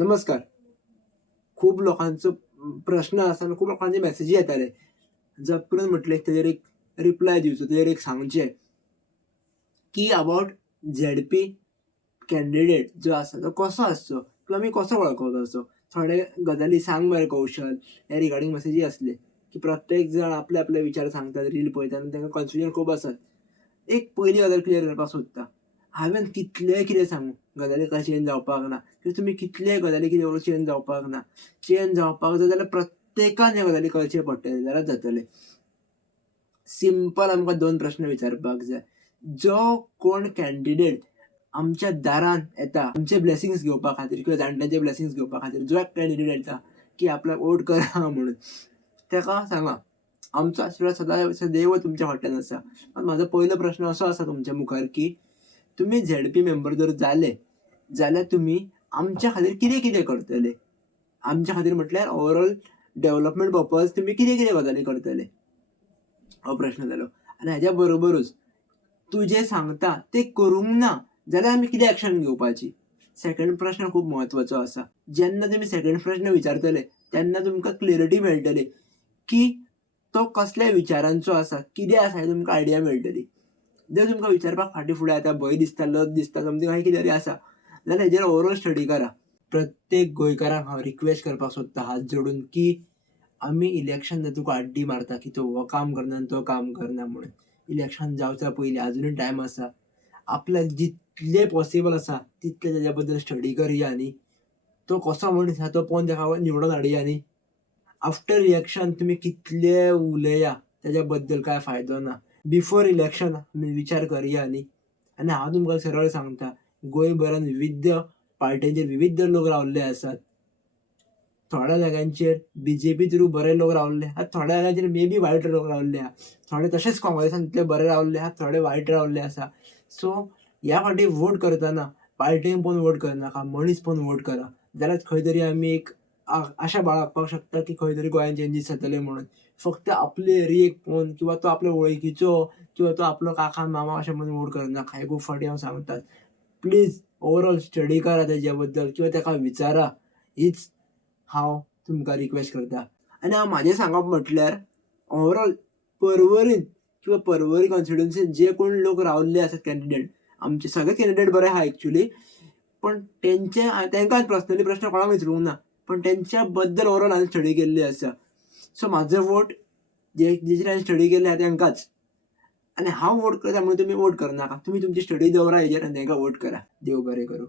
नमस्कार. खूप लोकांचं प्रश्न आसा खूप लोकांचे मेसेजी येताले. जप करून म्हटलें तेजेर एक रिप्लाय दिवचो, तेजेर एक सांगचें की अबाउट झेडपी कॅन्डिडेट जो आसा तो कसो आसचो किंवा आमी कसो वळखुचो. थोडे गजाली सांग मरे कौशल ह्या रिगार्डींग मेसेजी आसले की प्रत्येक जण आपले आपले विचार सांगतात, रील पळयतात आनी तांकां कन्फ्युजन खूब आसत. एक पयली गजाल क्लियर करपाक सोदता. हांवें कितलेंय कितें सांगूं गजाली काय चेंज जावपाक ना. किंवा तुमी कितलेय गजाली कितें करून चेंज जावपाक ना. चेंज जावपाक जाय जाल्यार प्रत्येकान ह्या गजाली करचे पडटले जाल्यार जातले. सिंपल आमकां 2 प्रश्न विचारपाक जाय. जो कोण कॅन्डिडेट आमच्या दारान येता आमचे ब्लेसिंग्स घेवपा खातीर किंवा जाणट्यांचे ब्लेसिंग्स घेवपा खातीर जो एक कॅन्डिडेट येता की आपल्याक वोट करा म्हणून, तेका सांगा आमचो आशिर्वाद सदैव तुमच्या फाटल्यान आसा. म्हाजो पयलो प्रश्न असो आसा तुमच्या मुखार की तुमी झेडपी मेंबर जर जाले जाल्यार तुमी आमच्या खातीर कितें कितें करतले? आमच्या खातीर म्हटल्यार ओवरऑल डेव्हलपमेंट पर्पज तुमी कितें कितें गजाली करतले? हो प्रश्न जालो. आनी हाच्या बरोबरूच तूं जें सांगता तें करूंक ना जाल्यार आमी कितें एक्शन घेवपाची? सेकंड प्रश्न खूब म्हत्वाचो आसा. जेन्ना तुमी सेकंड प्रश्न विचारतले तेन्ना तुमकां क्लॅरिटी मेळटली की तो कसल्या विचारांचो आसा, कितें आसा हें तुमकां आयडिया मेळटली. जर तुमकां विचारपाक फाटीं फुडें आतां भंय दिसता, लज दिसता, समथींग अशें कितें तरी आसा जाल्यार हेजेर ओवरऑल स्टडी करा. प्रत्येक गोंयकाराक हांव रिक्वेस्ट करपाक सोदता हात जोडून की आमी इलेक्शन जातूंक आड्डी मारता की तो हो काम करना आनी तो काम करना म्हणून. इलेक्शन जावच्या पयलीं अजुनूय टायम आसा. आपल्याक जितलें पॉसिबल आसा तितलें तेज्या बद्दल स्टडी करया न्ही. तो कसो मनीस आसा तो पळोवन तेका निवडून हाडया न्ही. आफ्टर इलेक्शन तुमी कितले उलया तेज्या बद्दल कांय फायदो ना. बिफोर इलेक्शन आमी विचार करया न्ही. आनी हांव तुमकां सरळ सांगता गोंयभरान विविध पार्ट्यांचेर विविध लोक रावल्ले आसात. थोड्या जाग्यांचेर बीजेपी थ्रू बरे लोक रावल्ले आहात, थोड्या जाग्यांचेर मे बी वायट लोक रावल्ले आहात. थोडे तशेंच काँग्रेसान तितले बरे रावल्ले आहात, थोडे वायट रावल्ले आसा. सो ह्या फावटी वोट करतना पार्टींक पळोवन वोट करनाका, मनीस पळोवन वोट करा. जाल्यार खंय तरी आमी एक आशा बाळगपाक शकता की खंय तरी गोंयांत चेंजीस जातले म्हणून. फक्त आपले एरियेक पळोवन किंवा तो आपल्या वळखीचो किंवा तो आपलो काका मामा अशें म्हणून वोट करनाका. हें खूब फावटी हांव सांगतां. प्लीज ओवरऑल स्टडी करा तेज्या बद्दल किंवा तेका विचारा. हीच हांव तुमकां रिक्वेस्ट करतां. आनी हांव म्हाजें सांगप म्हटल्यार ओवरऑल पर्वरीन किंवा पर्वरी कॉन्स्टिट्युएन्सीन जे कोण लोक रावल्ले आसात कॅन्डिडेट, आमचे सगळे कॅन्डिडेट बरे आहा एक्चुअली. पण तेंकां पर्सनली प्रश्न कोणाक विचारूंक ना. पण तेंच्या बद्दल ओवरऑल हांवें स्टडी केल्ली आसा. सो म्हाजो वोट जेचेर हांवें स्टडी केल्ली आहा तेंकांच. आनी हांव वोट करता म्हणून तुमी वोट करनाका. तुमी तुमची स्टडी दवरा हेजेर आनी तेंकां वोट करा. देव बरें करूं.